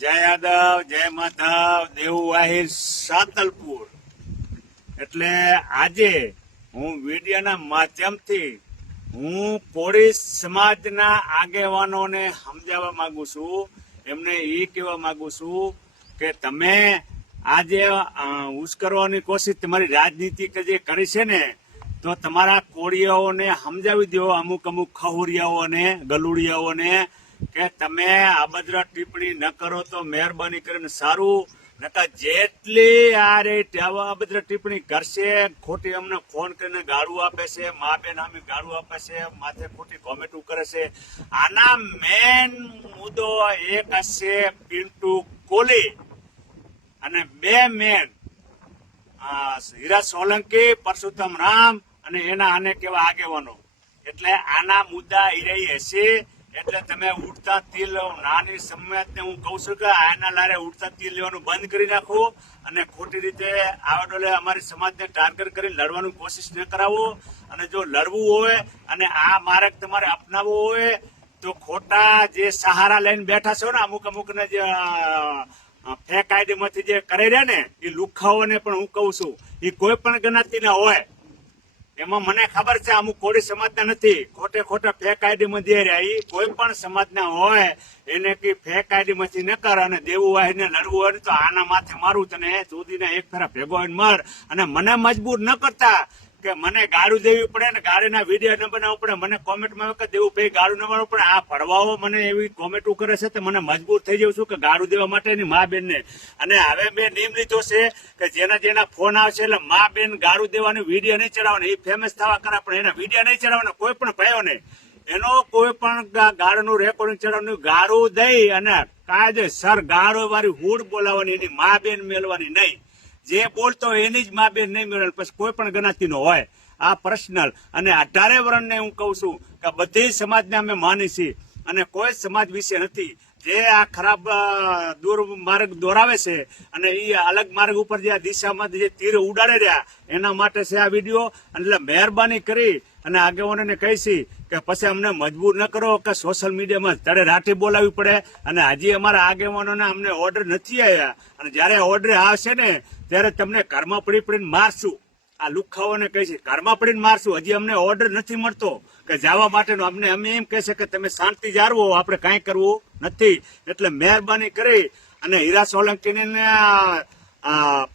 જય યાદવ, જય માધવ, દેવું આહિર, સાતલપુર. એટલે આજે હું વિડીયોના માધ્યમથી હું કોળી સમાજના આગેવાનોને સમજાવવા માંગુ છું. એમને એ કહેવા માંગુ છું કે તમે આજે ઉશ્કરવાની કોશિશ તમારી રાજનીતિ જે કરી છે ને, તો તમારા કોળીયાઓને સમજાવી દો, અમુક ખહુરિયાઓને, ગલુડિયાઓને, કે તમે અભદ્ર ટિપ્પણી ન કરો તો મહેરબાની કરીને સારું. નકા જેટલી આ રે અભદ્ર ટિપ્પણી કરશે, ખોટી અમને ફોન કરીને ગાળું આપે છે, મા બેન અમે ગાળું આપે છે, માથે ખોટી કોમેન્ટો કરે છે. આના મેન મુદ્દો એક હશે પિન્ટુ કોહલી અને બે મેન હીરા સોલંકી, પરસોત્તમ રામ અને એના આને કેવા આગેવાનો. એટલે આના મુદ્દા ઈ હશે. એટલે તમે ઉડતા તીર નાની સમાજને હું કહું છું કે આના લારે ઉડતા તીર લેવાનું બંધ કરી નાખો અને ખોટી રીતે આવડોલે અમારી સમાજને ટાર્ગેટ કરી લડવાની કોશિશ ન કરાવો. અને જો લડવું હોય અને આ માર્ગ તમારે અપનાવવો હોય તો ખોટા જે સહારા લઈને બેઠા છો ને અમુક ને જે ફેક આઈડી માંથી જે કરી રહ્યા ને એ લુખાઓને પણ હું કહું છું, એ કોઈ પણ જ્ઞાતિના હોય. એમાં મને ખબર છે અમુક કોળી સમાજના નથી, ખોટા ફેક આઈડી માં દે રહ્યા. એ કોઈ પણ સમાજના હોય એને કઈ ફેક આઈડી માંથી ન કર અને દેવું હોય ને લડવું હોય ને તો આના માથે મારું તને ચોદીને એક ફેરા ભેગો મર. અને મને મજબૂર ન કરતા કે મને ગાળું દેવી પડે ને ગાડીના વિડીયો ન બનાવવું પડે, મને કોમેન્ટમાં કે દેવું ભાઈ ગાળું ન મારવું પડે. આ ભડવાઓ મને એવી કોમેન્ટો કરે છે તો મને મજબૂર થઈ જાઉં છું કે ગાળું દેવા માટેની મા બેનને. અને હવે મેં નિયમ લીધો છે કે જેના ફોન આવશે એટલે મા બેન ગાળું દેવાની વિડીયો નહીં ચડાવવાનો. એ ફેમસ થવા કરે પણ એના વિડીયો નહીં ચડાવવાનો કોઈ પણ ભાઈઓને. એનો કોઈ પણ ગાળનું રેકોર્ડિંગ ચડાવવાનું, ગાળું દઈ અને કાયદેસર ગાળો વાળી હુડ બોલાવવાની, એની મા બેન મેળવાની નહીં. જે બોલતો એની જ મા બેન નહીં મેળવે. પછી કોઈ પણ જ્ઞાતિનો હોય, આ પર્સનલ. અને 18 વર્ષને હું કહું છું કે બધી સમાજને અમે માની છીએ અને કોઈ સમાજ વિશે નથી. જે આ ખરાબ માર્ગ દોરાવે છે અને એ અલગ માર્ગ ઉપર જે આ દિશામાં જે તીર ઉડાડે રહ્યા એના માટે છે આ વિડીયો. એટલે મહેરબાની કરી અને આગેવાનોને કહીશી કે પછી અમને મજબૂર ન કરો કે સોશિયલ મીડિયામાં તારે રાઠી બોલાવવી પડે. અને હજી અમારા આગેવાનોને અમને ઓર્ડર નથી આવ્યા અને જયારે ઓર્ડર આવશે ને ત્યારે તમને ઘરમાં પડીને મારશું. આ લુખાઓને કહે છે ઘરમાં પડીને મારશું. હજી અમને ઓર્ડર નથી મળતો કે જવા માટેનો. અમે એમ કહેશે કે તમે શાંતિ જાળવો, આપણે કાંઈ કરવું નથી. એટલે મહેરબાની કરી અને હીરા સોલંકીને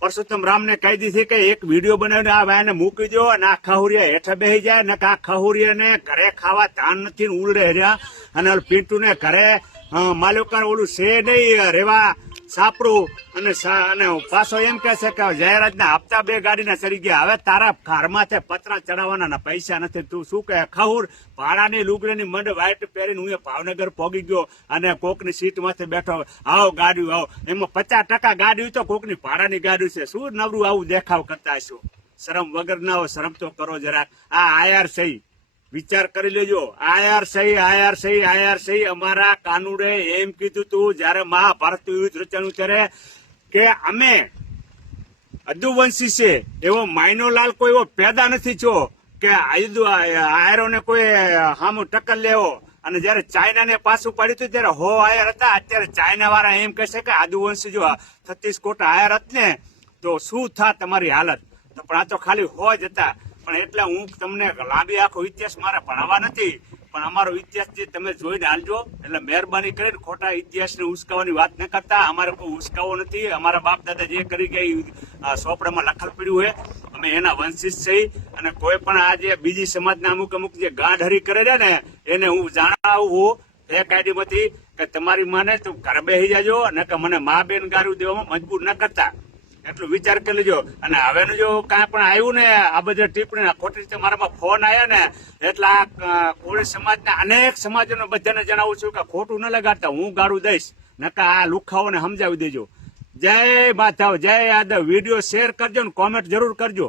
પરસોત્તમ રામને કહી દીધી કે એક વિડીયો બનાવીને આ ભાઈને મૂકી દો અને આ ખહુરિયા હેઠે બેસી જાય ને કે આ ખહુરિયાને ઘરે ખાવા ધાન નથી ઉલડે રહ્યા. અને પિન્ટુને ઘરે માલુકા ઓલું છે નહીં રેવા સાપડું. અને પાછો એમ કે છે કે જાહેરાતના હપ્તા 2 ગાડીના ચડી ગયા. હવે તારા ઘરમાં પતરા ચડાવવાના પૈસા નથી. તું શું કહે ખહુર ભાડાની લુગડીની મંડ વ્હાઈટ પહેરીને હું ભાવનગર પોગી ગયો અને કોકની સીટ માંથી બેઠો. આવો ગાડીઓ આવો, એમાં 50% ગાડી તો કોકની ભાડાની ગાડી છે. શું નવરું આવું દેખાવ કરતા હશો? શરમ વગર ના હોય, શરમ તો કરો જરાક. આ આયાર સહી વિચાર કરી લેજો. આયાર સહી અમારા કાનુડે એમ કીધું તું જયારે મહાભારત યુદ્ધ રચાયું ત્યારે કે અમે અદુવંશી છે એવો માયનોલાલ કોઈ એવો પેદા નથી છો કે આયરોને કોઈ સામુ ટક્કર લેવો. અને જયારે ચાઇનાને પાછું પાડ્યું હતું ત્યારે હો આયર હતા. અત્યારે ચાઇના વાળા એમ કહેશે કે આદુવંશી જો 36 કોટા આયર હત ને તો શું થાત તમારી હાલત. તો પણ આ તો ખાલી હો જ હતા. પણ એટલે હું તમને લાંબી આખો ઇતિહાસ મારે ભણાવવા નથી, પણ અમારો ઇતિહાસ જે તમે જોઈને હાલજો. એટલે મહેરબાની કરીને ખોટા ઇતિહાસને ઉશ્કાવવાની વાત ન કરતા. અમારે કોઈ ઉશ્કાવો નથી. અમારા બાપ દાદા જે કરી ગયા ચોપડામાં લખલ પડ્યું હોય, અમે એના વંશિત છે. અને કોઈ પણ આ જે બીજી સમાજના અમુક જે ગાંઠ કરે છે ને એને હું જણાવું એક આઈડીમાંથી કે તમારી માને તું ઘરે બેસી જાજો અને કે મને મા બેન ગાળું દેવામાં મજબૂર ન કરતા. એટલું વિચાર કરી લેજો. અને હવેનું જો કાંઈ પણ આવ્યું ને આ બધા ટિપ્પણી ખોટી રીતે મારામાં ફોન આવ્યા ને એટલે આ કોળી સમાજના અનેક સમાજોને બધાને જણાવું છું કે ખોટું ન લગાડતા. હું ગાળું દઈશ નકા આ લુખાઓને સમજાવી દેજો. જય માધવ, જય યાદવ. વિડીયો શેર કરજો ને કોમેન્ટ જરૂર કરજો.